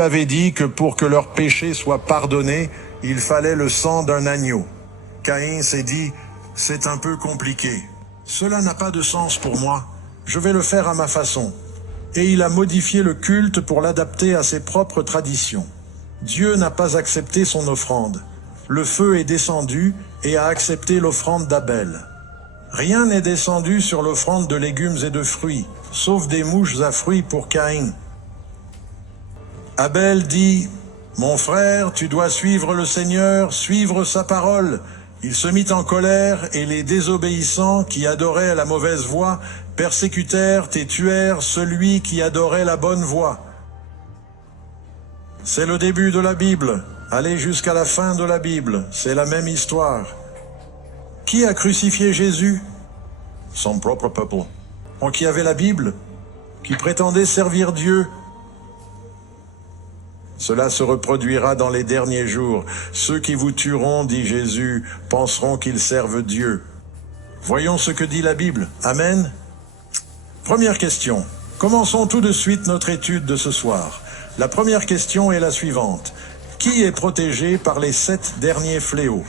avait dit que pour que leurs péchés soient pardonnés, il fallait le sang d'un agneau. Caïn s'est dit, c'est un peu compliqué. Cela n'a pas de sens pour moi. Je vais le faire à ma façon. Et il a modifié le culte pour l'adapter à ses propres traditions. Dieu n'a pas accepté son offrande. Le feu est descendu et a accepté l'offrande d'Abel. Rien n'est descendu sur l'offrande de légumes et de fruits, sauf des mouches à fruits pour Caïn. Abel dit, « Mon frère, tu dois suivre le Seigneur, suivre sa parole. » Il se mit en colère et les désobéissants qui adoraient la mauvaise voie persécutèrent et tuèrent celui qui adorait la bonne voie. C'est le début de la Bible. Allez jusqu'à la fin de la Bible, c'est la même histoire. Qui a crucifié Jésus? Son propre peuple. Qui avait la Bible, qui prétendait servir Dieu. Cela se reproduira dans les derniers jours. Ceux qui vous tueront, dit Jésus, penseront qu'ils servent Dieu. Voyons ce que dit la Bible. Amen. Première question. Commençons tout de suite notre étude de ce soir. La première question est la suivante. Qui est protégé par les 7 derniers fléaux?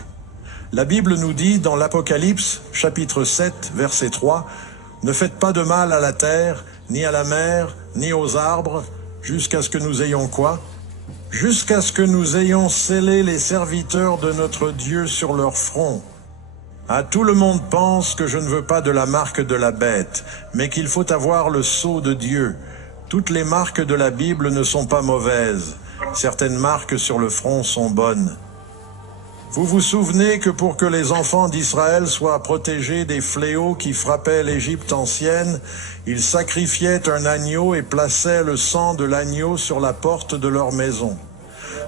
La Bible nous dit dans l'Apocalypse, chapitre 7, verset 3, « Ne faites pas de mal à la terre, ni à la mer, ni aux arbres, jusqu'à ce que nous ayons quoi? Jusqu'à ce que nous ayons scellé les serviteurs de notre Dieu sur leur front. À tout le monde pense que je ne veux pas de la marque de la bête, mais qu'il faut avoir le sceau de Dieu. Toutes les marques de la Bible ne sont pas mauvaises. Certaines marques sur le front sont bonnes. Vous vous souvenez que pour que les enfants d'Israël soient protégés des fléaux qui frappaient l'Égypte ancienne, ils sacrifiaient un agneau et plaçaient le sang de l'agneau sur la porte de leur maison.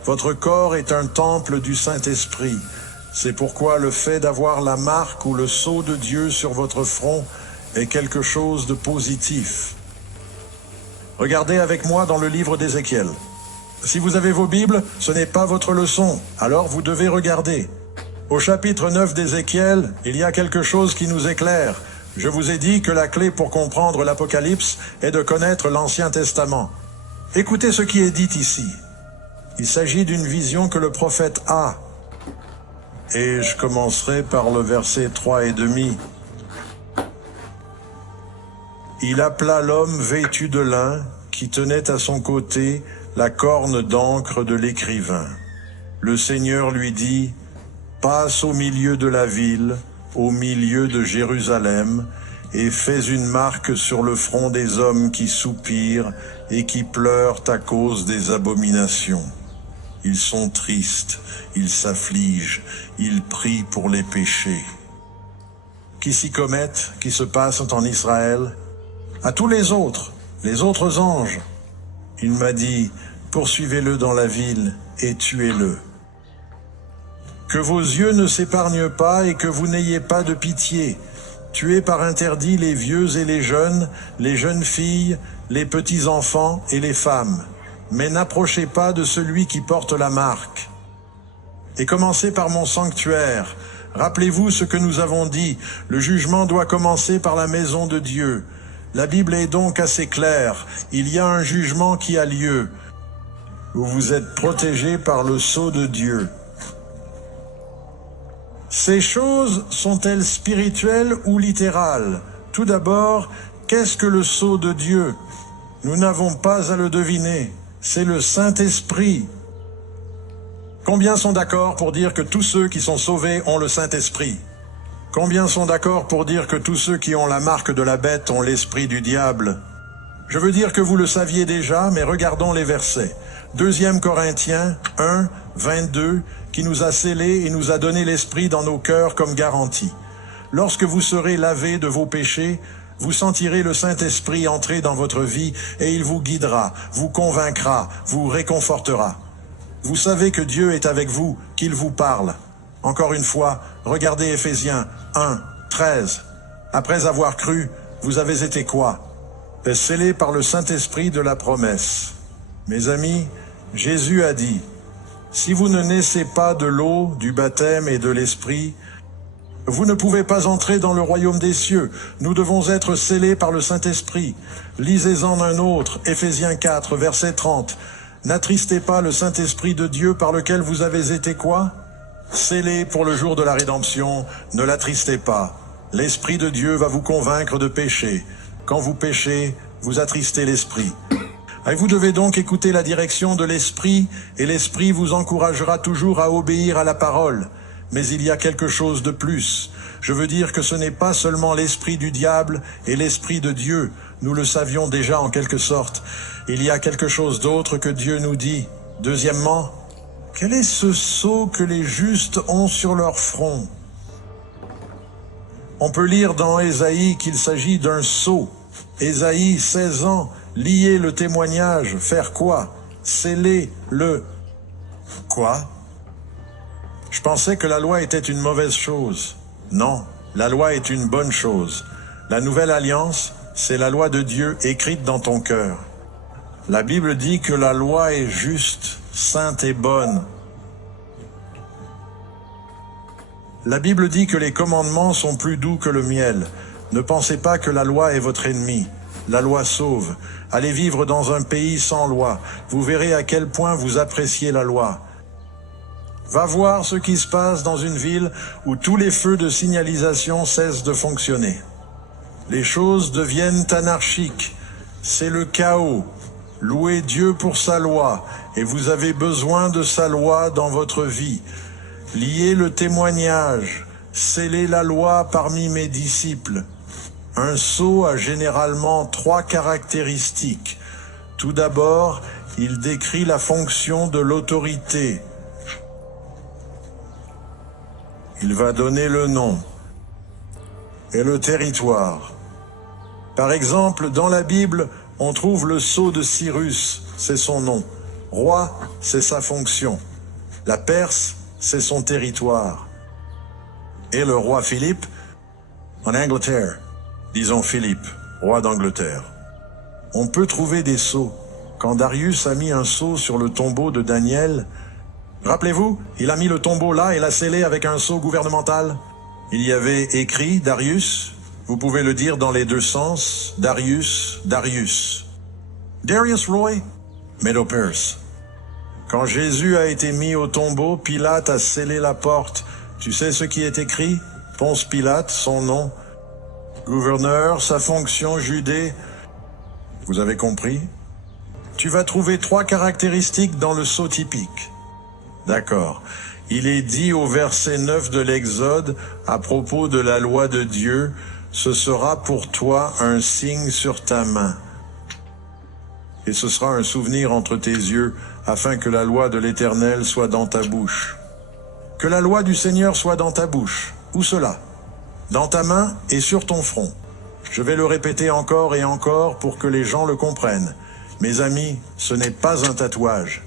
Votre corps est un temple du Saint-Esprit. C'est pourquoi le fait d'avoir la marque ou le sceau de Dieu sur votre front est quelque chose de positif. Regardez avec moi dans le livre d'Ézéchiel. Si vous avez vos Bibles, ce n'est pas votre leçon, alors vous devez regarder. Au chapitre 9 d'Ézéchiel, il y a quelque chose qui nous éclaire. Je vous ai dit que la clé pour comprendre l'Apocalypse est de connaître l'Ancien Testament. Écoutez ce qui est dit ici. Il s'agit d'une vision que le prophète a. Et je commencerai par le verset 3,5. Il appela l'homme vêtu de lin qui tenait à son côté la corne d'encre de l'écrivain. Le Seigneur lui dit, « Passe au milieu de la ville, au milieu de Jérusalem, et fais une marque sur le front des hommes qui soupirent et qui pleurent à cause des abominations. Ils sont tristes, ils s'affligent, ils prient pour les péchés. » Qui s'y commettent, qui se passent en Israël? À tous les autres anges. Il m'a dit, poursuivez-le dans la ville et tuez-le. Que vos yeux ne s'épargnent pas et que vous n'ayez pas de pitié. Tuez par interdit les vieux et les jeunes filles, les petits-enfants et les femmes. Mais n'approchez pas de celui qui porte la marque. Et commencez par mon sanctuaire. Rappelez-vous ce que nous avons dit. Le jugement doit commencer par la maison de Dieu. La Bible est donc assez claire. Il y a un jugement qui a lieu. Vous êtes protégés par le sceau de Dieu. Ces choses sont-elles spirituelles ou littérales? Tout d'abord, qu'est-ce que le sceau de Dieu? Nous n'avons pas à le deviner. C'est le Saint-Esprit. Combien sont d'accord pour dire que tous ceux qui sont sauvés ont le Saint-Esprit? Combien sont d'accord pour dire que tous ceux qui ont la marque de la bête ont l'esprit du diable? Je veux dire que vous le saviez déjà, mais regardons les versets. 2 Corinthiens 1, 22, qui nous a scellés et nous a donné l'esprit dans nos cœurs comme garantie. Lorsque vous serez lavés de vos péchés, vous sentirez le Saint-Esprit entrer dans votre vie et il vous guidera, vous convaincra, vous réconfortera. Vous savez que Dieu est avec vous, qu'il vous parle. Encore une fois, regardez Éphésiens 1, 13. Après avoir cru, vous avez été quoi? Scellés par le Saint-Esprit de la promesse. Mes amis, Jésus a dit, « Si vous ne naissez pas de l'eau, du baptême et de l'Esprit, vous ne pouvez pas entrer dans le royaume des cieux. Nous devons être scellés par le Saint-Esprit. » Lisez-en un autre, Éphésiens 4, verset 30. « N'attristez pas le Saint-Esprit de Dieu par lequel vous avez été quoi? Scellés pour le jour de la rédemption, ne l'attristez pas. L'Esprit de Dieu va vous convaincre de pécher. Quand vous péchez, vous attristez l'Esprit. Et vous devez donc écouter la direction de l'Esprit, et l'Esprit vous encouragera toujours à obéir à la parole. Mais il y a quelque chose de plus. Je veux dire que ce n'est pas seulement l'esprit du diable et l'esprit de Dieu. Nous le savions déjà en quelque sorte. Il y a quelque chose d'autre que Dieu nous dit. Deuxièmement, quel est ce sceau que les justes ont sur leur front? On peut lire dans Ésaïe qu'il s'agit d'un sceau. Ésaïe, 16 ans, lier le témoignage, faire quoi? Sceller le... Quoi? Je pensais que la loi était une mauvaise chose. Non, la loi est une bonne chose. La nouvelle alliance, c'est la loi de Dieu écrite dans ton cœur. La Bible dit que la loi est juste, sainte et bonne. La Bible dit que les commandements sont plus doux que le miel. Ne pensez pas que la loi est votre ennemi. La loi sauve. Allez vivre dans un pays sans loi. Vous verrez à quel point vous appréciez la loi. Va voir ce qui se passe dans une ville où tous les feux de signalisation cessent de fonctionner. Les choses deviennent anarchiques. C'est le chaos. Louez Dieu pour sa loi, et vous avez besoin de sa loi dans votre vie. Liez le témoignage, scellez la loi parmi mes disciples. Un sceau a généralement 3 caractéristiques. Tout d'abord, il décrit la fonction de l'autorité. Il va donner le nom et le territoire. Par exemple, dans la Bible, on trouve le sceau de Cyrus, c'est son nom. Roi, c'est sa fonction. La Perse, c'est son territoire. Et le roi Philippe, en Angleterre, disons Philippe, roi d'Angleterre. On peut trouver des sceaux. Quand Darius a mis un sceau sur le tombeau de Daniel, rappelez-vous, il a mis le tombeau là et l'a scellé avec un sceau gouvernemental. Il y avait écrit Darius, vous pouvez le dire dans les deux sens, Darius, Darius. Darius Roy, Meadow Pearce. Quand Jésus a été mis au tombeau, Pilate a scellé la porte. Tu sais ce qui est écrit? Ponce Pilate, son nom. Gouverneur, sa fonction, Judée. Vous avez compris? Tu vas trouver 3 caractéristiques dans le sceau typique. D'accord. Il est dit au verset 9 de l'Exode, à propos de la loi de Dieu, « Ce sera pour toi un signe sur ta main. » Et ce sera un souvenir entre tes yeux, afin que la loi de l'Éternel soit dans ta bouche. Que la loi du Seigneur soit dans ta bouche. Où cela? Dans ta main et sur ton front. Je vais le répéter encore et encore pour que les gens le comprennent. Mes amis, ce n'est pas un tatouage.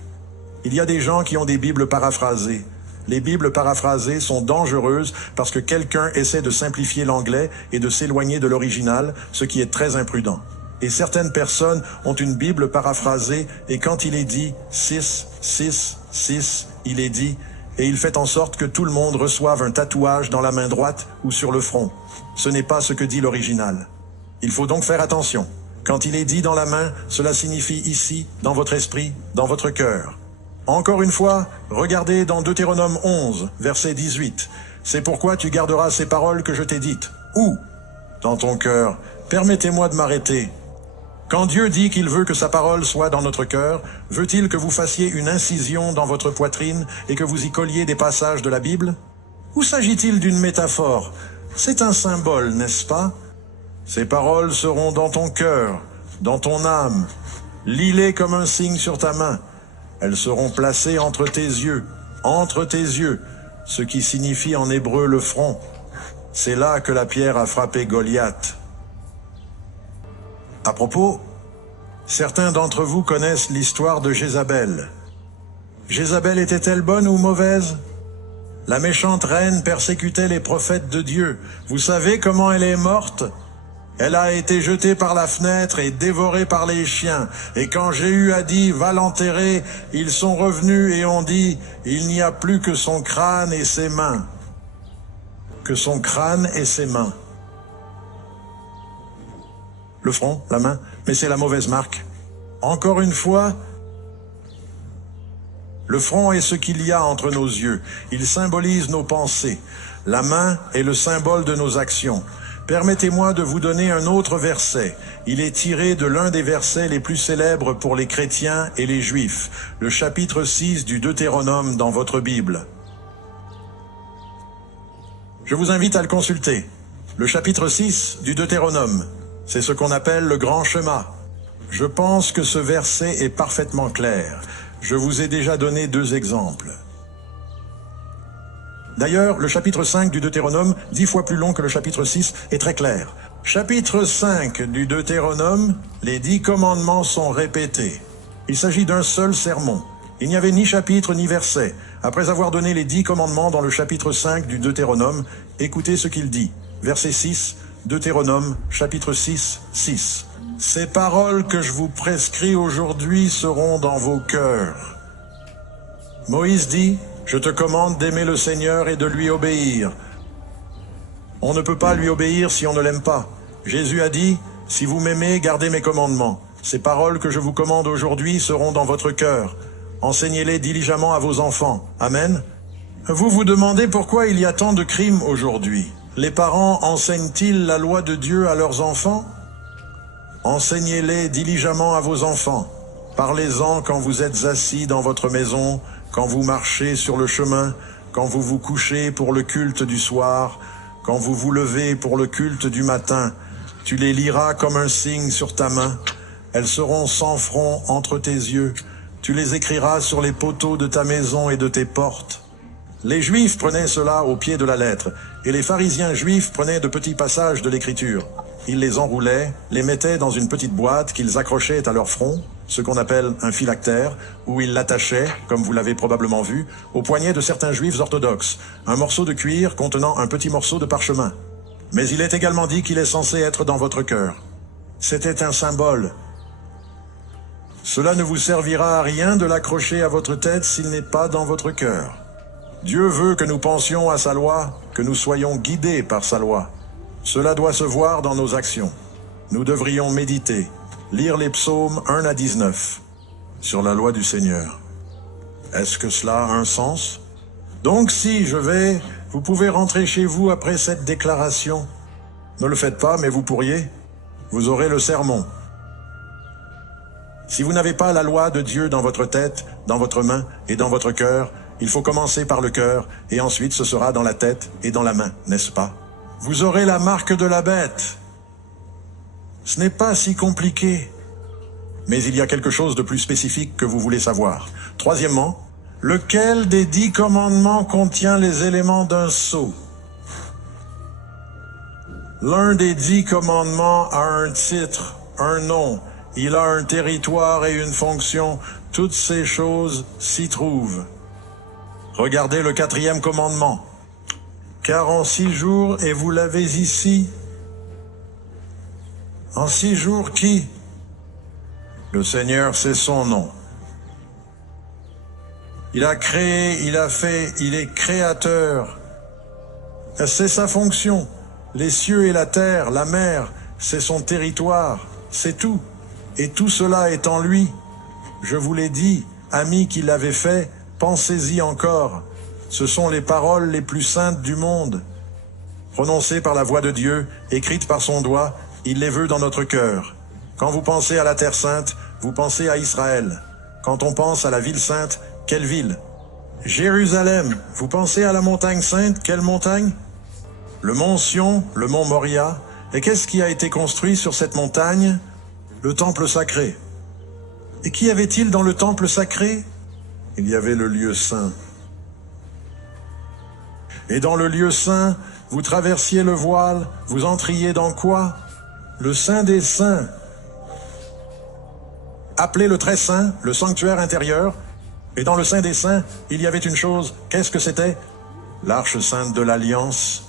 Il y a des gens qui ont des Bibles paraphrasées. Les Bibles paraphrasées sont dangereuses parce que quelqu'un essaie de simplifier l'anglais et de s'éloigner de l'original, ce qui est très imprudent. Et certaines personnes ont une Bible paraphrasée et quand il est dit 6, 6, 6, il est dit et il fait en sorte que tout le monde reçoive un tatouage dans la main droite ou sur le front. Ce n'est pas ce que dit l'original. Il faut donc faire attention. Quand il est dit dans la main, cela signifie ici, dans votre esprit, dans votre cœur. Encore une fois, regardez dans Deutéronome 11, verset 18. C'est pourquoi tu garderas ces paroles que je t'ai dites. Où? Dans ton cœur. Permettez-moi de m'arrêter. Quand Dieu dit qu'il veut que sa parole soit dans notre cœur, veut-il que vous fassiez une incision dans votre poitrine et que vous y colliez des passages de la Bible? Ou s'agit-il d'une métaphore? C'est un symbole, n'est-ce pas? Ces paroles seront dans ton cœur, dans ton âme. Lis-les comme un signe sur ta main. Elles seront placées entre tes yeux, ce qui signifie en hébreu le front. C'est là que la pierre a frappé Goliath. À propos, certains d'entre vous connaissent l'histoire de Jézabel. Jézabel était-elle bonne ou mauvaise? La méchante reine persécutait les prophètes de Dieu. Vous savez comment elle est morte? Elle a été jetée par la fenêtre et dévorée par les chiens. Et quand Jéhu a dit « Va l'enterrer », ils sont revenus et ont dit « Il n'y a plus que son crâne et ses mains. » Que son crâne et ses mains. Le front, la main, mais c'est la mauvaise marque. Encore une fois, Le front est ce qu'il y a entre nos yeux. Il symbolise nos pensées. La main est le symbole de nos actions. Permettez-moi de vous donner un autre verset. Il est tiré de l'un des versets les plus célèbres pour les chrétiens et les juifs, le chapitre 6 du Deutéronome dans votre Bible. Je vous invite à le consulter. Le chapitre 6 du Deutéronome, c'est ce qu'on appelle le grand schéma. Je pense que ce verset est parfaitement clair. Je vous ai déjà donné 2 exemples. D'ailleurs, le chapitre 5 du Deutéronome, 10 fois plus long que le chapitre 6, est très clair. Chapitre 5 du Deutéronome, les 10 commandements sont répétés. Il s'agit d'un seul sermon. Il n'y avait ni chapitre ni verset. Après avoir donné les 10 commandements dans le chapitre 5 du Deutéronome, écoutez ce qu'il dit. Verset 6, Deutéronome, chapitre 6, 6. « Ces paroles que je vous prescris aujourd'hui seront dans vos cœurs. » Moïse dit, « Je te commande d'aimer le Seigneur et de lui obéir. » On ne peut pas lui obéir si on ne l'aime pas. Jésus a dit, « Si vous m'aimez, gardez mes commandements. Ces paroles que je vous commande aujourd'hui seront dans votre cœur. Enseignez-les diligemment à vos enfants. » Amen. Vous vous demandez pourquoi il y a tant de crimes aujourd'hui. Les parents enseignent-ils la loi de Dieu à leurs enfants? Enseignez-les diligemment à vos enfants. Parlez-en quand vous êtes assis dans votre maison, quand vous marchez sur le chemin, quand vous vous couchez pour le culte du soir, quand vous vous levez pour le culte du matin. Tu les liras comme un signe sur ta main. Elles seront sans front entre tes yeux. Tu les écriras sur les poteaux de ta maison et de tes portes. Les Juifs prenaient cela au pied de la lettre, et les pharisiens juifs prenaient de petits passages de l'Écriture. Ils les enroulaient, les mettaient dans une petite boîte qu'ils accrochaient à leur front, ce qu'on appelle un phylactère, où ils l'attachaient, comme vous l'avez probablement vu, au poignet de certains juifs orthodoxes, un morceau de cuir contenant un petit morceau de parchemin. Mais il est également dit qu'il est censé être dans votre cœur. C'était un symbole. Cela ne vous servira à rien de l'accrocher à votre tête s'il n'est pas dans votre cœur. Dieu veut que nous pensions à sa loi, que nous soyons guidés par sa loi. Cela doit se voir dans nos actions. Nous devrions méditer, lire les psaumes 1 à 19 sur la loi du Seigneur. Est-ce que cela a un sens? Donc si vous pouvez rentrer chez vous après cette déclaration. Ne le faites pas, mais vous pourriez. Vous aurez le sermon. Si vous n'avez pas la loi de Dieu dans votre tête, dans votre main et dans votre cœur, il faut commencer par le cœur et ensuite ce sera dans la tête et dans la main, n'est-ce pas? Vous aurez la marque de la bête. Ce n'est pas si compliqué. Mais il y a quelque chose de plus spécifique que vous voulez savoir. Troisièmement, lequel des 10 commandements contient les éléments d'un sceau? L'un des 10 commandements a un titre, un nom. Il a un territoire et une fonction. Toutes ces choses s'y trouvent. Regardez le 4e commandement. Car en 6 jours, et vous l'avez ici, en 6 jours qui? Le Seigneur, c'est son nom. Il a créé, il a fait, il est créateur. C'est sa fonction. Les cieux et la terre, la mer, c'est son territoire, c'est tout. Et tout cela est en lui. Je vous l'ai dit, amis qui l'avaient fait, pensez-y encore. Ce sont les paroles les plus saintes du monde. Prononcées par la voix de Dieu, écrites par son doigt, il les veut dans notre cœur. Quand vous pensez à la Terre Sainte, vous pensez à Israël. Quand on pense à la ville sainte, quelle ville? Jérusalem. Vous pensez à la montagne sainte, quelle montagne? Le mont Sion, le mont Moria. Et qu'est-ce qui a été construit sur cette montagne? Le temple sacré. Et qu'y avait-il dans le temple sacré? Il y avait le lieu saint. Et dans le lieu saint, vous traversiez le voile, vous entriez dans quoi? Le Saint des Saints. Appelé le Très Saint, le sanctuaire intérieur. Et dans le Saint des Saints, il y avait une chose. Qu'est-ce que c'était? L'Arche Sainte de l'Alliance.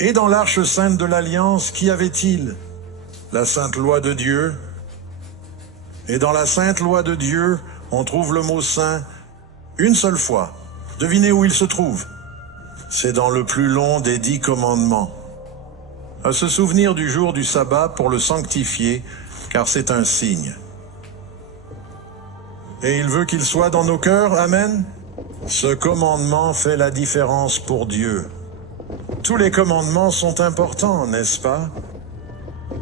Et dans l'Arche Sainte de l'Alliance, qu'y avait-il? La Sainte Loi de Dieu. Et dans la Sainte Loi de Dieu, on trouve le mot Saint une seule fois. Devinez où il se trouve? C'est dans le plus long des 10 commandements. À se souvenir du jour du sabbat pour le sanctifier, car c'est un signe. Et il veut qu'il soit dans nos cœurs, amen. Ce commandement fait la différence pour Dieu. Tous les commandements sont importants, n'est-ce pas?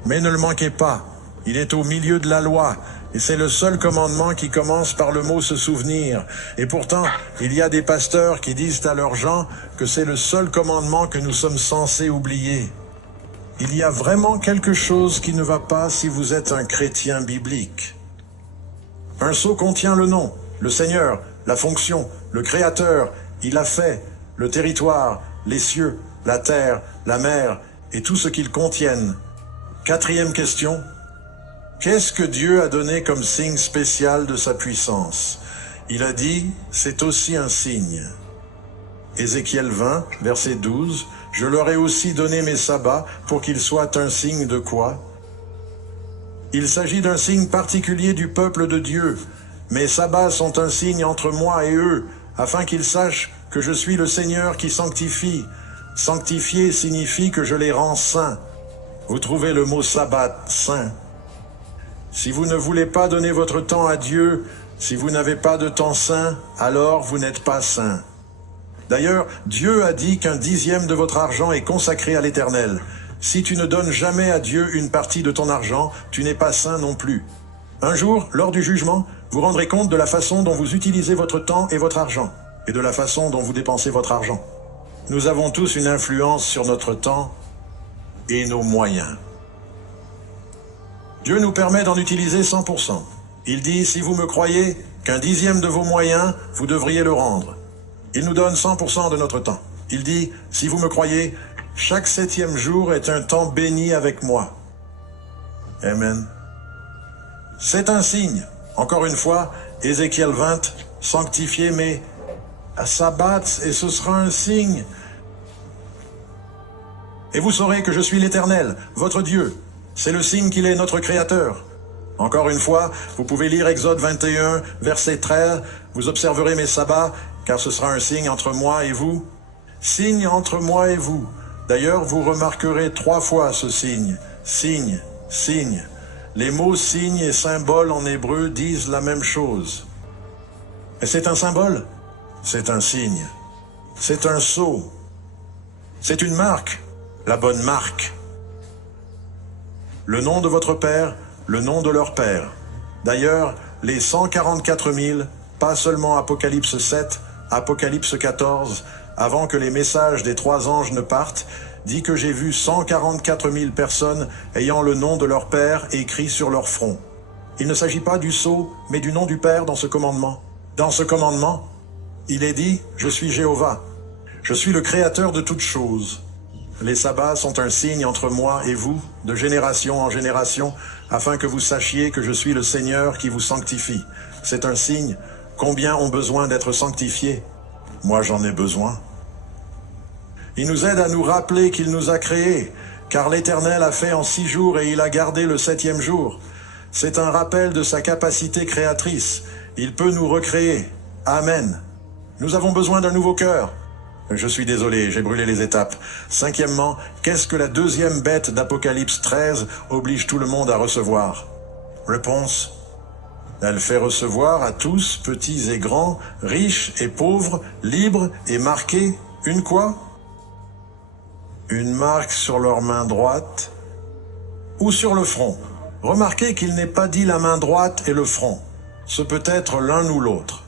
Mais ne le manquez pas, il est au milieu de la loi, et c'est le seul commandement qui commence par le mot « se souvenir ». Et pourtant, il y a des pasteurs qui disent à leurs gens que c'est le seul commandement que nous sommes censés oublier. Il y a vraiment quelque chose qui ne va pas si vous êtes un chrétien biblique. Un sceau contient le nom, le Seigneur, la fonction, le Créateur, il a fait, le territoire, les cieux, la terre, la mer et tout ce qu'ils contiennent. Quatrième question. Qu'est-ce que Dieu a donné comme signe spécial de sa puissance? Il a dit, c'est aussi un signe. Ézéchiel 20, verset 12, « Je leur ai aussi donné mes sabbats pour qu'ils soient un signe de quoi ?» Il s'agit d'un signe particulier du peuple de Dieu. Mes sabbats sont un signe entre moi et eux, afin qu'ils sachent que je suis le Seigneur qui sanctifie. Sanctifier signifie que je les rends saints. Vous trouvez le mot sabbat, saint. Si vous ne voulez pas donner votre temps à Dieu, si vous n'avez pas de temps saint, alors vous n'êtes pas saint. D'ailleurs, Dieu a dit qu'un dixième de votre argent est consacré à l'Éternel. Si tu ne donnes jamais à Dieu une partie de ton argent, tu n'es pas saint non plus. Un jour, lors du jugement, vous rendrez compte de la façon dont vous utilisez votre temps et votre argent, et de la façon dont vous dépensez votre argent. Nous avons tous une influence sur notre temps et nos moyens. Dieu nous permet d'en utiliser 100%. Il dit, si vous me croyez, qu'un dixième de vos moyens, vous devriez le rendre. Il nous donne 100% de notre temps. Il dit, si vous me croyez, chaque 7e jour est un temps béni avec moi. Amen. C'est un signe. Encore une fois, Ézéchiel 20, sanctifiez mes sabbats, et ce sera un signe. Et vous saurez que je suis l'Éternel, votre Dieu. C'est le signe qu'il est notre Créateur. Encore une fois, vous pouvez lire Exode 21, verset 13. Vous observerez mes sabbats, car ce sera un signe entre moi et vous. Signe entre moi et vous. D'ailleurs, vous remarquerez 3 fois ce signe. Signe, signe. Les mots signe et symbole en hébreu disent la même chose. Et c'est un symbole, c'est un signe, c'est un sceau, c'est une marque, la bonne marque. Le nom de votre père, le nom de leur père. D'ailleurs, les 144 000, pas seulement Apocalypse 7, Apocalypse 14, avant que les messages des 3 anges ne partent, dit que j'ai vu 144 000 personnes ayant le nom de leur Père écrit sur leur front. Il ne s'agit pas du sceau, mais du nom du Père dans ce commandement. Dans ce commandement, il est dit « Je suis Jéhovah, je suis le Créateur de toutes choses ». Les sabbats sont un signe entre moi et vous, de génération en génération, afin que vous sachiez que je suis le Seigneur qui vous sanctifie. C'est un signe. Combien ont besoin d'être sanctifiés? Moi, j'en ai besoin. Il nous aide à nous rappeler qu'il nous a créés, car l'Éternel a fait en 6 jours et il a gardé le 7e jour. C'est un rappel de sa capacité créatrice. Il peut nous recréer. Amen. Nous avons besoin d'un nouveau cœur. Je suis désolé, j'ai brûlé les étapes. 5e, qu'est-ce que la 2e bête d'Apocalypse 13 oblige tout le monde à recevoir? Réponse. Elle fait recevoir à tous, petits et grands, riches et pauvres, libres et marqués, une quoi? Une marque sur leur main droite ou sur le front. Remarquez qu'il n'est pas dit la main droite et le front. Ce peut être l'un ou l'autre.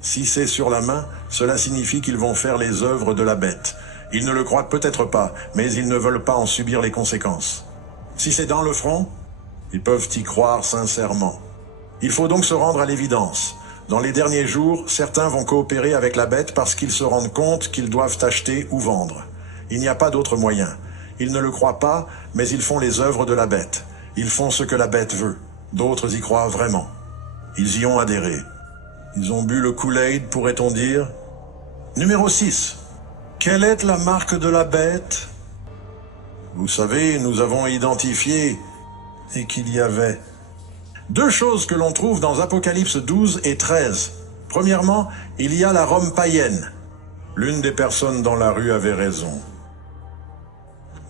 Si c'est sur la main, cela signifie qu'ils vont faire les œuvres de la bête. Ils ne le croient peut-être pas, mais ils ne veulent pas en subir les conséquences. Si c'est dans le front, ils peuvent y croire sincèrement. Il faut donc se rendre à l'évidence. Dans les derniers jours, certains vont coopérer avec la bête parce qu'ils se rendent compte qu'ils doivent acheter ou vendre. Il n'y a pas d'autre moyen. Ils ne le croient pas, mais ils font les œuvres de la bête. Ils font ce que la bête veut. D'autres y croient vraiment. Ils y ont adhéré. Ils ont bu le Kool-Aid, pourrait-on dire. Numéro 6. Quelle est la marque de la bête? Vous savez, nous avons identifié et qu'il y avait 2 choses que l'on trouve dans Apocalypse 12 et 13. Premièrement, il y a la Rome païenne. L'une des personnes dans la rue avait raison.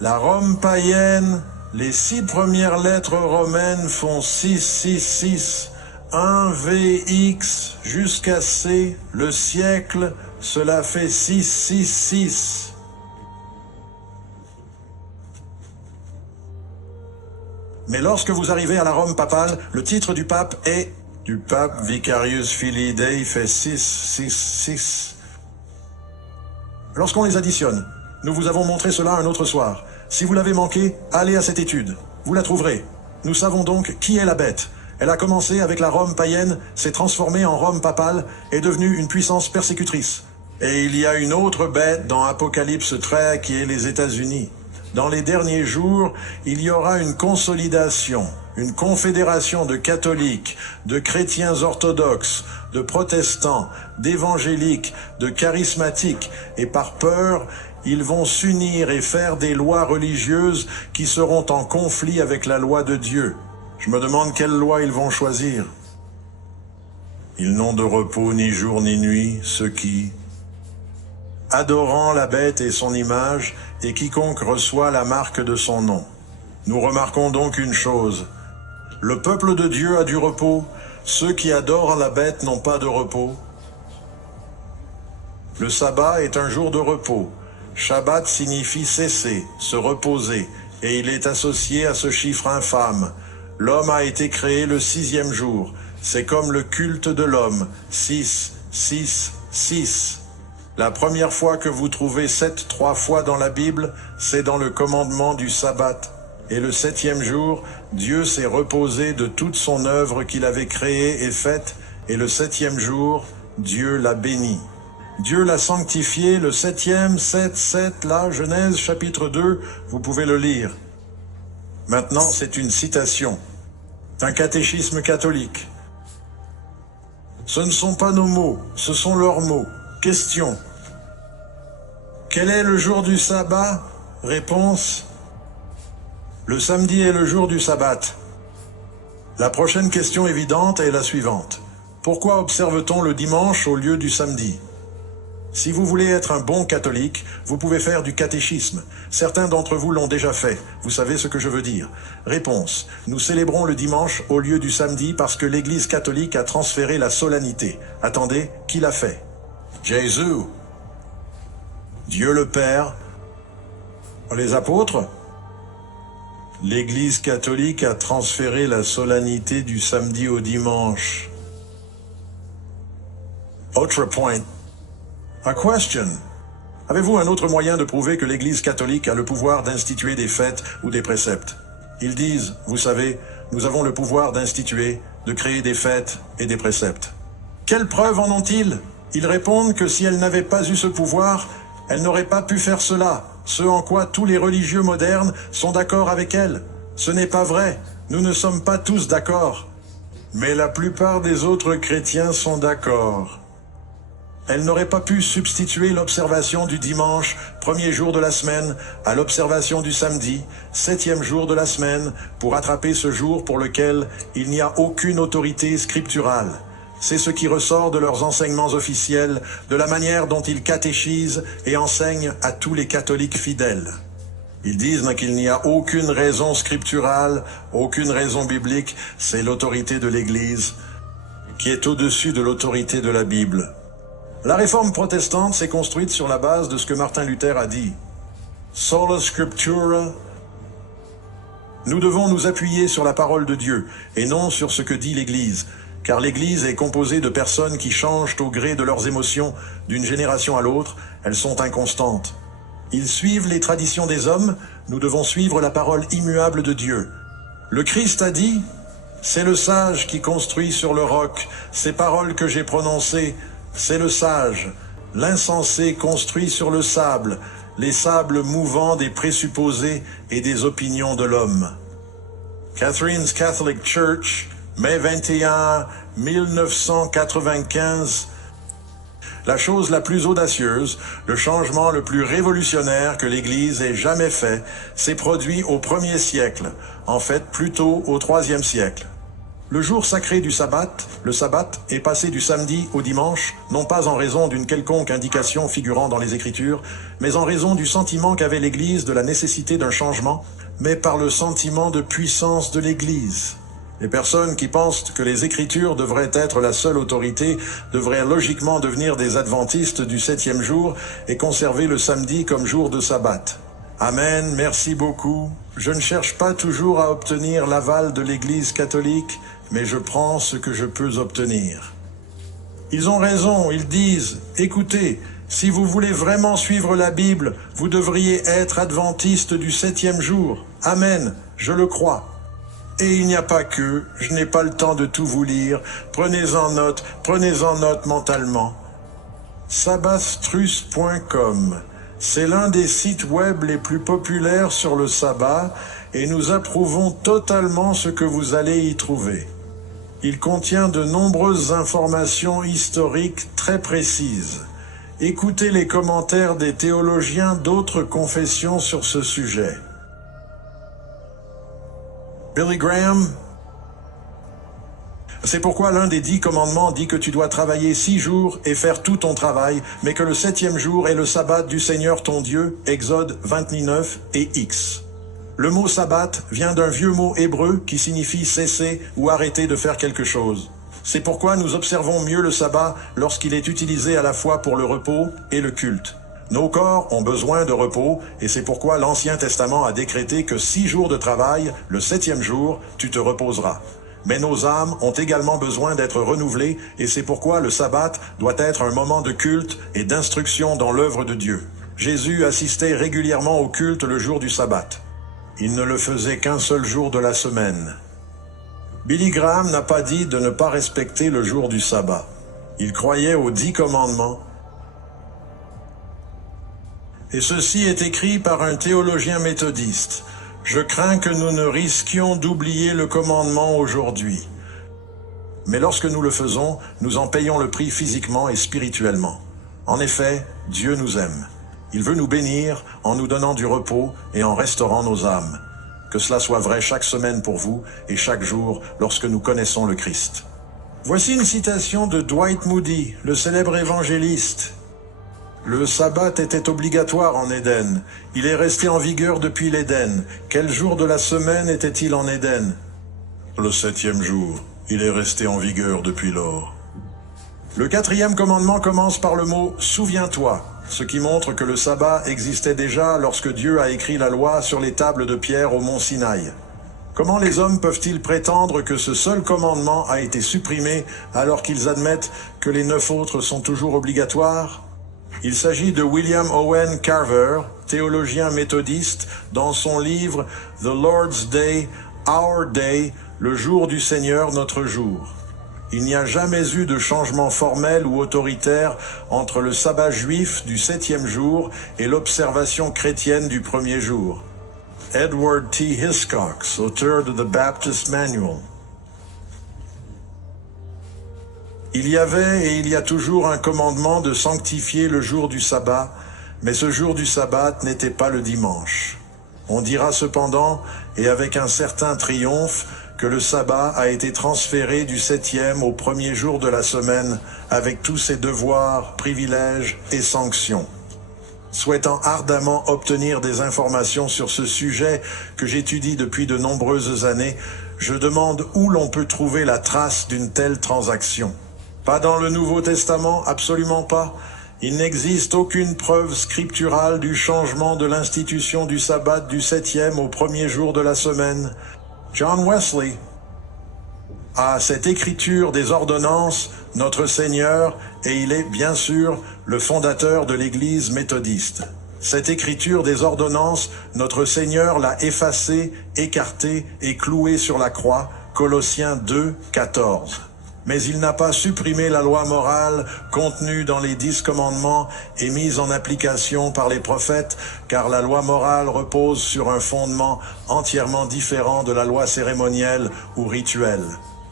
La Rome païenne, les 6 premières lettres romaines font 666. 1Vx jusqu'à C, le siècle, cela fait 666. Mais lorsque vous arrivez à la Rome papale, le titre du pape est du pape Vicarius Filii Dei fait 666. Lorsqu'on les additionne, nous vous avons montré cela un autre soir. Si vous l'avez manqué, allez à cette étude. Vous la trouverez. Nous savons donc qui est la bête. Elle a commencé avec la Rome païenne, s'est transformée en Rome papale, est devenue une puissance persécutrice. Et il y a une autre bête dans Apocalypse 13 qui est les États-Unis. Dans les derniers jours, il y aura une consolidation, une confédération de catholiques, de chrétiens orthodoxes, de protestants, d'évangéliques, de charismatiques, et par peur, ils vont s'unir et faire des lois religieuses qui seront en conflit avec la loi de Dieu. Je me demande quelle loi ils vont choisir. Ils n'ont de repos ni jour ni nuit, ceux qui, adorant la bête et son image, et quiconque reçoit la marque de son nom. Nous remarquons donc une chose. Le peuple de Dieu a du repos, ceux qui adorent la bête n'ont pas de repos. Le sabbat est un jour de repos. Shabbat signifie cesser, se reposer, et il est associé à ce chiffre infâme. L'homme a été créé le 6e jour. C'est comme le culte de l'homme. 6, 6, 6. La première fois que vous trouvez 7 3 fois dans la Bible, c'est dans le commandement du sabbat. Et le 7e jour, Dieu s'est reposé de toute son œuvre qu'il avait créée et faite, et le 7e jour, Dieu l'a béni. Dieu l'a sanctifié, le 7e, 7, 7, là, Genèse chapitre 2, vous pouvez le lire. Maintenant, c'est une citation d'un catéchisme catholique. Ce ne sont pas nos mots, ce sont leurs mots. Question. Quel est le jour du sabbat? Réponse. Le samedi est le jour du sabbat. La prochaine question évidente est la suivante. Pourquoi observe-t-on le dimanche au lieu du samedi? Si vous voulez être un bon catholique, vous pouvez faire du catéchisme. Certains d'entre vous l'ont déjà fait. Vous savez ce que je veux dire. Réponse. Nous célébrons le dimanche au lieu du samedi parce que l'Église catholique a transféré la solennité. Attendez, qui l'a fait? Jésus. Dieu le Père. Les apôtres. L'Église catholique a transféré la solennité du samedi au dimanche. Autre point. A question. Avez-vous un autre moyen de prouver que l'Église catholique a le pouvoir d'instituer des fêtes ou des préceptes? Ils disent, vous savez, nous avons le pouvoir d'instituer, de créer des fêtes et des préceptes. Quelles preuves en ont-ils? Ils répondent que si elles n'avaient pas eu ce pouvoir, elles n'auraient pas pu faire cela, ce en quoi tous les religieux modernes sont d'accord avec elles. Ce n'est pas vrai, nous ne sommes pas tous d'accord. Mais la plupart des autres chrétiens sont d'accord. Elle n'aurait pas pu substituer l'observation du dimanche, premier jour de la semaine, à l'observation du samedi, 7e jour de la semaine, pour attraper ce jour pour lequel il n'y a aucune autorité scripturale. C'est ce qui ressort de leurs enseignements officiels, de la manière dont ils catéchisent et enseignent à tous les catholiques fidèles. Ils disent qu'il n'y a aucune raison scripturale, aucune raison biblique, c'est l'autorité de l'Église qui est au-dessus de l'autorité de la Bible. La réforme protestante s'est construite sur la base de ce que Martin Luther a dit. Sola Scriptura. Nous devons nous appuyer sur la parole de Dieu et non sur ce que dit l'Église, car l'Église est composée de personnes qui changent au gré de leurs émotions d'une génération à l'autre, elles sont inconstantes. Ils suivent les traditions des hommes, nous devons suivre la parole immuable de Dieu. Le Christ a dit, c'est le sage qui construit sur le roc, ces paroles que j'ai prononcées, c'est le sage, l'insensé construit sur le sable, les sables mouvants des présupposés et des opinions de l'homme. Catherine's Catholic Church, mai 21, 1995. La chose la plus audacieuse, le changement le plus révolutionnaire que l'Église ait jamais fait, s'est produit au 1er siècle, en fait plutôt au 3e siècle. Le jour sacré du sabbat, le sabbat, est passé du samedi au dimanche, non pas en raison d'une quelconque indication figurant dans les Écritures, mais en raison du sentiment qu'avait l'Église de la nécessité d'un changement, mais par le sentiment de puissance de l'Église. Les personnes qui pensent que les Écritures devraient être la seule autorité devraient logiquement devenir des adventistes du 7e jour et conserver le samedi comme jour de sabbat. Amen, merci beaucoup. Je ne cherche pas toujours à obtenir l'aval de l'Église catholique, mais je prends ce que je peux obtenir. Ils ont raison, ils disent, écoutez, si vous voulez vraiment suivre la Bible, vous devriez être adventiste du 7e jour. Amen, je le crois. Et il n'y a pas que, je n'ai pas le temps de tout vous lire, prenez-en note mentalement. Sabbastrus.com, c'est l'un des sites web les plus populaires sur le sabbat et nous approuvons totalement ce que vous allez y trouver. Il contient de nombreuses informations historiques très précises. Écoutez les commentaires des théologiens d'autres confessions sur ce sujet. Billy Graham, c'est pourquoi l'un des 10 commandements dit que tu dois travailler 6 jours et faire tout ton travail, mais que le 7e jour est le sabbat du Seigneur ton Dieu, Exode 29 et X. Le mot sabbat vient d'un vieux mot hébreu qui signifie cesser ou arrêter de faire quelque chose. C'est pourquoi nous observons mieux le sabbat lorsqu'il est utilisé à la fois pour le repos et le culte. Nos corps ont besoin de repos et c'est pourquoi l'Ancien Testament a décrété que 6 jours de travail, le 7e jour, tu te reposeras. Mais nos âmes ont également besoin d'être renouvelées et c'est pourquoi le sabbat doit être un moment de culte et d'instruction dans l'œuvre de Dieu. Jésus assistait régulièrement au culte le jour du sabbat. Il ne le faisait qu'un seul jour de la semaine. Billy Graham n'a pas dit de ne pas respecter le jour du sabbat. Il croyait aux 10 commandements. Et ceci est écrit par un théologien méthodiste. Je crains que nous ne risquions d'oublier le commandement aujourd'hui. Mais lorsque nous le faisons, nous en payons le prix physiquement et spirituellement. En effet, Dieu nous aime. Il veut nous bénir en nous donnant du repos et en restaurant nos âmes. Que cela soit vrai chaque semaine pour vous et chaque jour lorsque nous connaissons le Christ. Voici une citation de Dwight Moody, le célèbre évangéliste. Le sabbat était obligatoire en Éden. Il est resté en vigueur depuis l'Éden. Quel jour de la semaine était-il en Éden? Le 7e jour. Il est resté en vigueur depuis lors. Le 4e commandement commence par le mot « Souviens-toi », ce qui montre que le sabbat existait déjà lorsque Dieu a écrit la loi sur les tables de pierre au mont Sinaï. Comment les hommes peuvent-ils prétendre que ce seul commandement a été supprimé alors qu'ils admettent que les 9 autres sont toujours obligatoires? Il s'agit de William Owen Carver, théologien méthodiste, dans son livre « The Lord's Day, Our Day », le jour du Seigneur, notre jour. Il n'y a jamais eu de changement formel ou autoritaire entre le sabbat juif du 7e jour et l'observation chrétienne du 1er jour. Edward T. Hiscox, auteur de The Baptist Manual. Il y avait et il y a toujours un commandement de sanctifier le jour du sabbat, mais ce jour du sabbat n'était pas le dimanche. On dira cependant, et avec un certain triomphe, que le sabbat a été transféré du 7e au 1er jour de la semaine, avec tous ses devoirs, privilèges et sanctions. Souhaitant ardemment obtenir des informations sur ce sujet que j'étudie depuis de nombreuses années, je demande où l'on peut trouver la trace d'une telle transaction. Pas dans le Nouveau Testament, absolument pas. Il n'existe aucune preuve scripturale du changement de l'institution du sabbat du 7e au 1er jour de la semaine. John Wesley a cette écriture des ordonnances, notre Seigneur, et il est bien sûr le fondateur de l'Église méthodiste. Cette écriture des ordonnances, notre Seigneur l'a effacée, écartée et clouée sur la croix, Colossiens 2, 14. Mais il n'a pas supprimé la loi morale contenue dans les 10 commandements et mise en application par les prophètes, car la loi morale repose sur un fondement entièrement différent de la loi cérémonielle ou rituelle.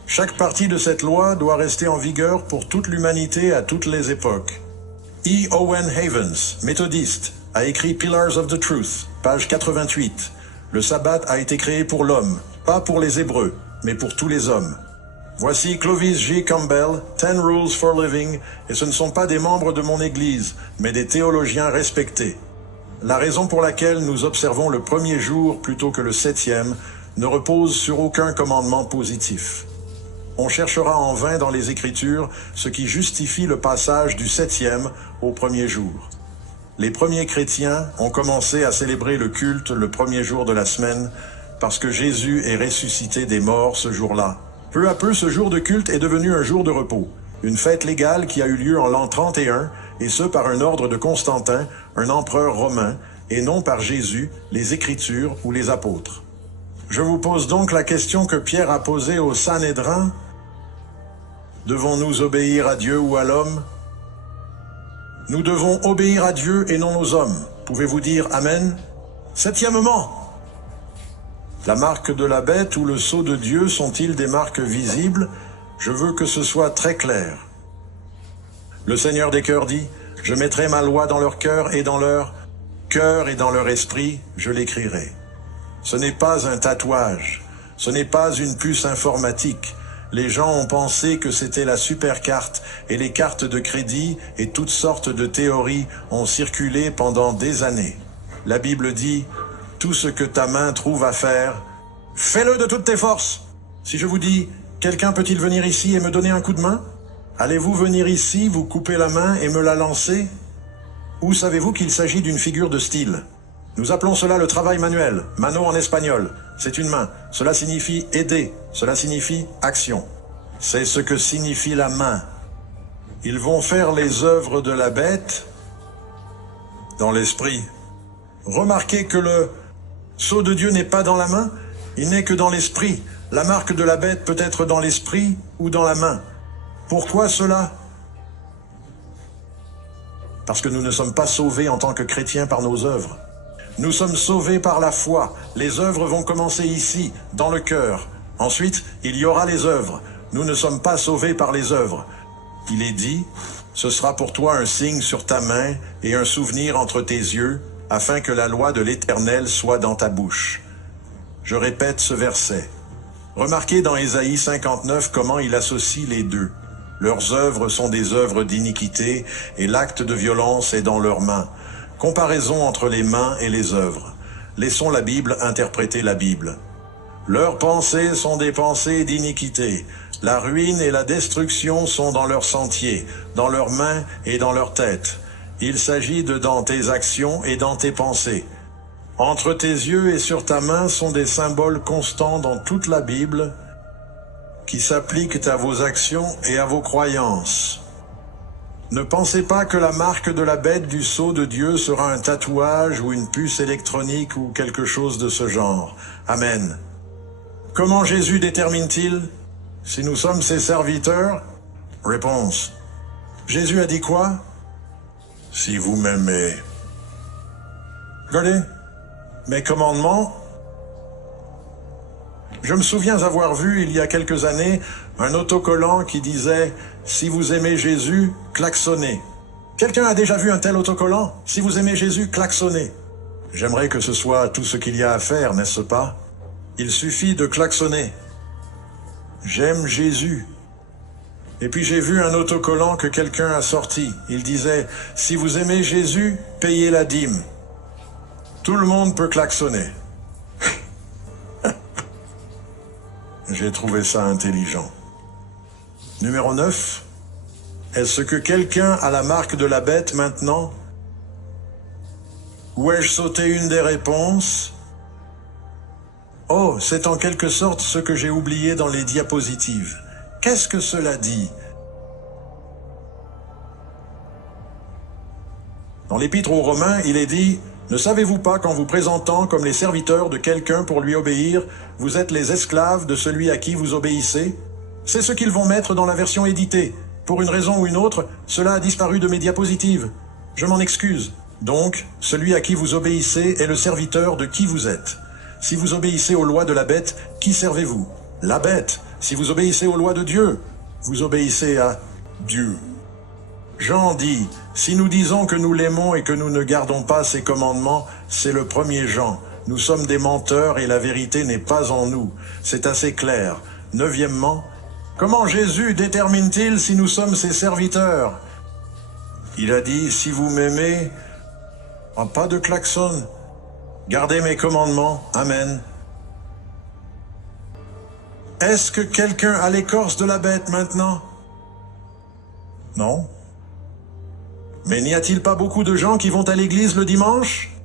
Chaque partie de cette loi doit rester en vigueur pour toute l'humanité à toutes les époques. E. Owen Havens, méthodiste, a écrit Pillars of the Truth, page 88. Le sabbat a été créé pour l'homme, pas pour les Hébreux, mais pour tous les hommes. Voici Clovis J. Campbell, 10 Rules for Living, et ce ne sont pas des membres de mon Église, mais des théologiens respectés. La raison pour laquelle nous observons le 1er jour plutôt que le 7e, ne repose sur aucun commandement positif. On cherchera en vain dans les Écritures ce qui justifie le passage du 7e au premier jour. Les premiers chrétiens ont commencé à célébrer le culte le premier jour de la semaine parce que Jésus est ressuscité des morts ce jour-là. Peu à peu, ce jour de culte est devenu un jour de repos, une fête légale qui a eu lieu en l'an 31, et ce par un ordre de Constantin, un empereur romain, et non par Jésus, les Écritures ou les apôtres. Je vous pose donc la question que Pierre a posée au Sanhédrin. Devons-nous obéir à Dieu ou à l'homme? Nous devons obéir à Dieu et non aux hommes. Pouvez-vous dire Amen? Septièmement, la marque de la bête ou le sceau de Dieu sont-ils des marques visibles? Je veux que ce soit très clair. Le Seigneur des cœurs dit, « Je mettrai ma loi dans leur cœur et dans leur esprit, je l'écrirai. » Ce n'est pas un tatouage, ce n'est pas une puce informatique. Les gens ont pensé que c'était la super carte et les cartes de crédit et toutes sortes de théories ont circulé pendant des années. La Bible dit, « Tout ce que ta main trouve à faire, fais-le de toutes tes forces. » Si je vous dis, « Quelqu'un peut-il venir ici et me donner un coup de main? » Allez-vous venir ici, vous couper la main et me la lancer? Ou savez-vous qu'il s'agit d'une figure de style? Nous appelons cela le travail manuel, mano en espagnol. C'est une main. Cela signifie aider. Cela signifie action. C'est ce que signifie la main. Ils vont faire les œuvres de la bête dans l'esprit. Remarquez que le sceau de Dieu n'est pas dans la main, il n'est que dans l'esprit. La marque de la bête peut être dans l'esprit ou dans la main. Pourquoi cela? Parce que nous ne sommes pas sauvés en tant que chrétiens par nos œuvres. Nous sommes sauvés par la foi. Les œuvres vont commencer ici, dans le cœur. Ensuite, il y aura les œuvres. Nous ne sommes pas sauvés par les œuvres. Il est dit, « Ce sera pour toi un signe sur ta main et un souvenir entre tes yeux, afin que la loi de l'Éternel soit dans ta bouche. » Je répète ce verset. Remarquez dans Ésaïe 59 comment il associe les deux. Leurs œuvres sont des œuvres d'iniquité et l'acte de violence est dans leurs mains. Comparaison entre les mains et les œuvres. Laissons la Bible interpréter la Bible. Leurs pensées sont des pensées d'iniquité. La ruine et la destruction sont dans leurs sentiers, dans leurs mains et dans leurs têtes. Il s'agit de dans tes actions et dans tes pensées. Entre tes yeux et sur ta main sont des symboles constants dans toute la Bible qui s'appliquent à vos actions et à vos croyances. Ne pensez pas que la marque de la bête du sceau de Dieu sera un tatouage ou une puce électronique ou quelque chose de ce genre. Amen. Comment Jésus détermine-t-il si nous sommes ses serviteurs? Réponse. Jésus a dit quoi? Si vous m'aimez. Regardez, mes commandements. Je me souviens avoir vu, il y a quelques années, un autocollant qui disait « Si vous aimez Jésus, klaxonnez ». Quelqu'un a déjà vu un tel autocollant? « Si vous aimez Jésus, klaxonnez ». J'aimerais que ce soit tout ce qu'il y a à faire, n'est-ce pas? Il suffit de klaxonner. J'aime Jésus. Et puis j'ai vu un autocollant que quelqu'un a sorti. Il disait « Si vous aimez Jésus, payez la dîme ». Tout le monde peut klaxonner. J'ai trouvé ça intelligent. Numéro 9. Est-ce que quelqu'un a la marque de la bête maintenant? Ou ai-je sauté une des réponses? Oh, c'est en quelque sorte ce que j'ai oublié dans les diapositives. Qu'est-ce que cela dit? Dans l'Épître aux Romains, il est dit « Ne savez-vous pas qu'en vous présentant comme les serviteurs de quelqu'un pour lui obéir, vous êtes les esclaves de celui à qui vous obéissez ?» C'est ce qu'ils vont mettre dans la version éditée. Pour une raison ou une autre, cela a disparu de mes diapositives. Je m'en excuse. Donc, celui à qui vous obéissez est le serviteur de qui vous êtes. Si vous obéissez aux lois de la bête, qui servez-vous? La bête. Si vous obéissez aux lois de Dieu, vous obéissez à Dieu. Jean dit, si nous disons que nous l'aimons et que nous ne gardons pas ses commandements, c'est le premier Jean. Nous sommes des menteurs et la vérité n'est pas en nous. C'est assez clair. Neuvièmement, comment Jésus détermine-t-il si nous sommes ses serviteurs? Il a dit, si vous m'aimez, pas de klaxon. Gardez mes commandements. Amen. Est-ce que quelqu'un a l'écorce de la bête maintenant? Non. Mais n'y a-t-il pas beaucoup de gens qui vont à l'église le dimanche?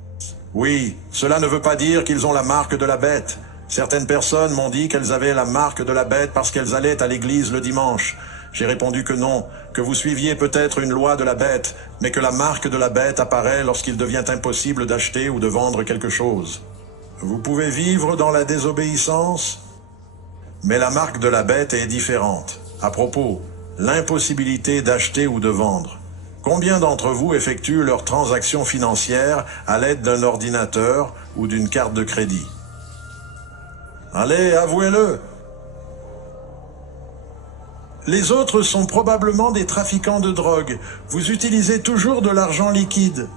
Oui, cela ne veut pas dire qu'ils ont la marque de la bête. Certaines personnes m'ont dit qu'elles avaient la marque de la bête parce qu'elles allaient à l'église le dimanche. J'ai répondu que non, que vous suiviez peut-être une loi de la bête, mais que la marque de la bête apparaît lorsqu'il devient impossible d'acheter ou de vendre quelque chose. Vous pouvez vivre dans la désobéissance, mais la marque de la bête est différente. À propos, l'impossibilité d'acheter ou de vendre. Combien d'entre vous effectuent leurs transactions financières à l'aide d'un ordinateur ou d'une carte de crédit? Allez, avouez-le. Les autres sont probablement des trafiquants de drogue. Vous utilisez toujours de l'argent liquide.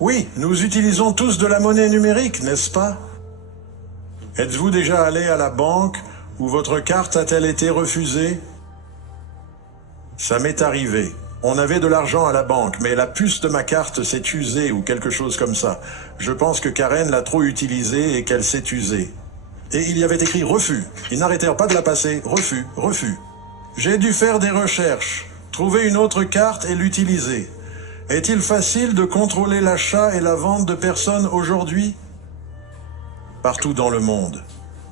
Oui, nous utilisons tous de la monnaie numérique, n'est-ce pas? Êtes-vous déjà allé à la banque où votre carte a-t-elle été refusée? Ça m'est arrivé. On avait de l'argent à la banque, mais la puce de ma carte s'est usée ou quelque chose comme ça. Je pense que Karen l'a trop utilisée et qu'elle s'est usée. Et il y avait écrit « refus ». Ils n'arrêtèrent pas de la passer. « Refus, refus ». J'ai dû faire des recherches, trouver une autre carte et l'utiliser. Est-il facile de contrôler l'achat et la vente de personnes aujourd'hui? Partout dans le monde.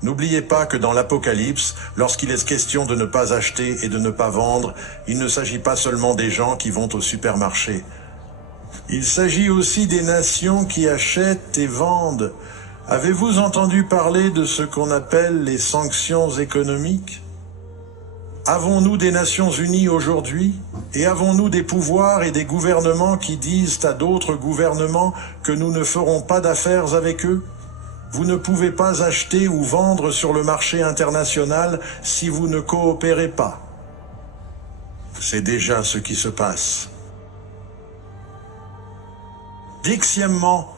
N'oubliez pas que dans l'Apocalypse, lorsqu'il est question de ne pas acheter et de ne pas vendre, il ne s'agit pas seulement des gens qui vont au supermarché. Il s'agit aussi des nations qui achètent et vendent. Avez-vous entendu parler de ce qu'on appelle les sanctions économiques? Avons-nous des Nations Unies aujourd'hui? Et avons-nous des pouvoirs et des gouvernements qui disent à d'autres gouvernements que nous ne ferons pas d'affaires avec eux? Vous ne pouvez pas acheter ou vendre sur le marché international si vous ne coopérez pas. C'est déjà ce qui se passe. Dixièmement,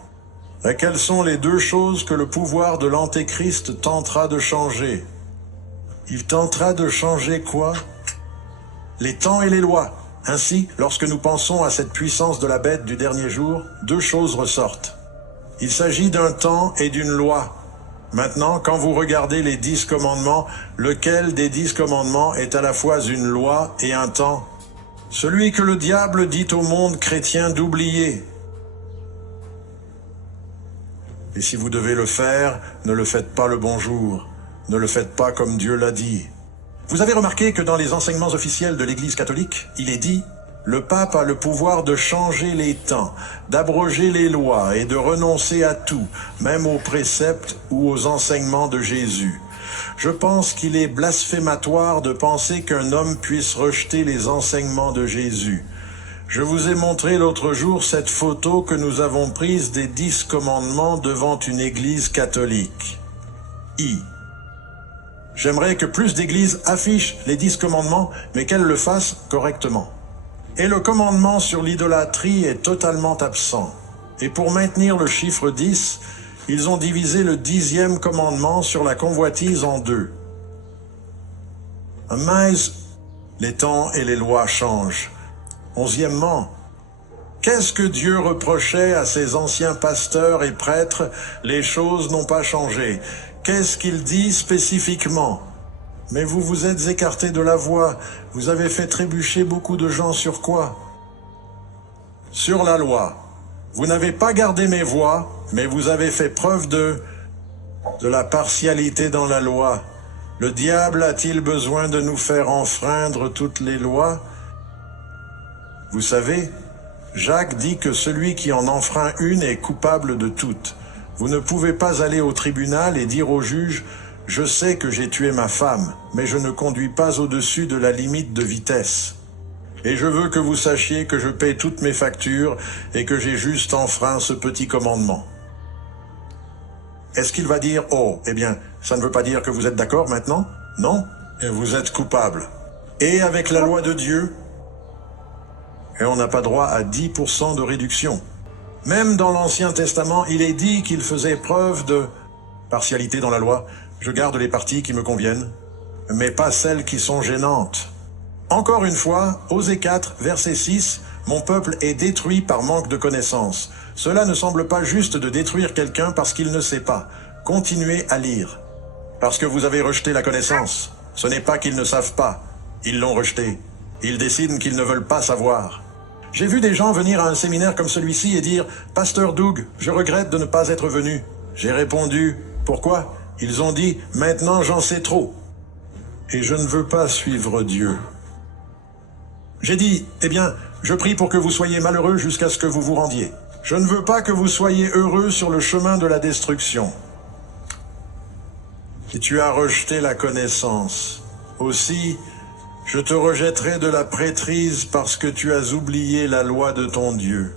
quelles sont les deux choses que le pouvoir de l'Antéchrist tentera de changer? Il tentera de changer quoi? Les temps et les lois. Ainsi, lorsque nous pensons à cette puissance de la bête du dernier jour, deux choses ressortent. Il s'agit d'un temps et d'une loi. Maintenant, quand vous regardez les 10 commandements, lequel des 10 commandements est à la fois une loi et un temps? Celui que le diable dit au monde chrétien d'oublier. Et si vous devez le faire, ne le faites pas le bonjour. Ne le faites pas comme Dieu l'a dit. Vous avez remarqué que dans les enseignements officiels de l'Église catholique, il est dit « Le pape a le pouvoir de changer les temps, d'abroger les lois et de renoncer à tout, même aux préceptes ou aux enseignements de Jésus. » Je pense qu'il est blasphématoire de penser qu'un homme puisse rejeter les enseignements de Jésus. Je vous ai montré l'autre jour cette photo que nous avons prise des 10 commandements devant une église catholique. J'aimerais que plus d'églises affichent les 10 commandements, mais qu'elles le fassent correctement. Et le commandement sur l'idolâtrie est totalement absent. Et pour maintenir le chiffre 10, ils ont divisé le 10e commandement sur la convoitise en deux. Mais les temps et les lois changent. 11e, qu'est-ce que Dieu reprochait à ses anciens pasteurs et prêtres? Les choses n'ont pas changé. Qu'est-ce qu'il dit spécifiquement? Mais vous vous êtes écarté de la voie. Vous avez fait trébucher beaucoup de gens sur quoi? Sur la loi. Vous n'avez pas gardé mes voies, mais vous avez fait preuve de la partialité dans la loi. Le diable a-t-il besoin de nous faire enfreindre toutes les lois? Vous savez, Jacques dit que celui qui en enfreint une est coupable de toutes. Vous ne pouvez pas aller au tribunal et dire au juge « Je sais que j'ai tué ma femme, mais je ne conduis pas au-dessus de la limite de vitesse. Et je veux que vous sachiez que je paie toutes mes factures et que j'ai juste enfreint ce petit commandement. » Est-ce qu'il va dire « Oh, eh bien, ça ne veut pas dire que vous êtes d'accord maintenant? Non, et vous êtes coupable. » Et avec la loi de Dieu, et on n'a pas droit à 10% de réduction. Même dans l'Ancien Testament, il est dit qu'il faisait preuve de partialité dans la loi. Je garde les parties qui me conviennent, mais pas celles qui sont gênantes. Encore une fois, Osée 4, verset 6, « Mon peuple est détruit par manque de connaissance. » Cela ne semble pas juste de détruire quelqu'un parce qu'il ne sait pas. Continuez à lire. Parce que vous avez rejeté la connaissance. Ce n'est pas qu'ils ne savent pas. Ils l'ont rejeté. Ils décident qu'ils ne veulent pas savoir. J'ai vu des gens venir à un séminaire comme celui-ci et dire « Pasteur Doug, je regrette de ne pas être venu. » J'ai répondu « Pourquoi ?» Ils ont dit « Maintenant j'en sais trop. » Et je ne veux pas suivre Dieu. J'ai dit « Eh bien, je prie pour que vous soyez malheureux jusqu'à ce que vous vous rendiez. Je ne veux pas que vous soyez heureux sur le chemin de la destruction. » Et tu as rejeté la connaissance. Aussi, je te rejetterai de la prêtrise parce que tu as oublié la loi de ton Dieu.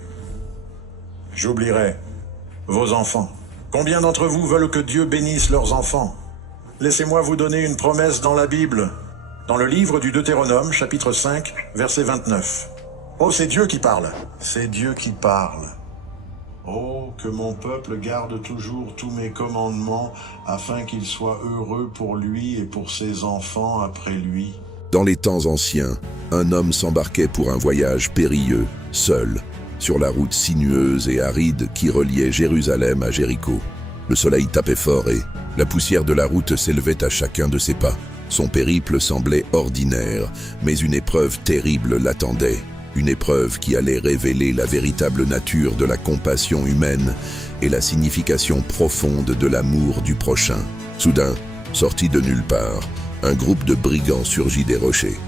J'oublierai vos enfants. Combien d'entre vous veulent que Dieu bénisse leurs enfants? Laissez-moi vous donner une promesse dans la Bible, dans le livre du Deutéronome, chapitre 5, verset 29. Oh, c'est Dieu qui parle. C'est Dieu qui parle. Oh, que mon peuple garde toujours tous mes commandements, afin qu'il soit heureux pour lui et pour ses enfants après lui. Dans les temps anciens, un homme s'embarquait pour un voyage périlleux, seul, sur la route sinueuse et aride qui reliait Jérusalem à Jéricho. Le soleil tapait fort et la poussière de la route s'élevait à chacun de ses pas. Son périple semblait ordinaire, mais une épreuve terrible l'attendait. Une épreuve qui allait révéler la véritable nature de la compassion humaine et la signification profonde de l'amour du prochain. Soudain, sorti de nulle part, un groupe de brigands surgit des rochers.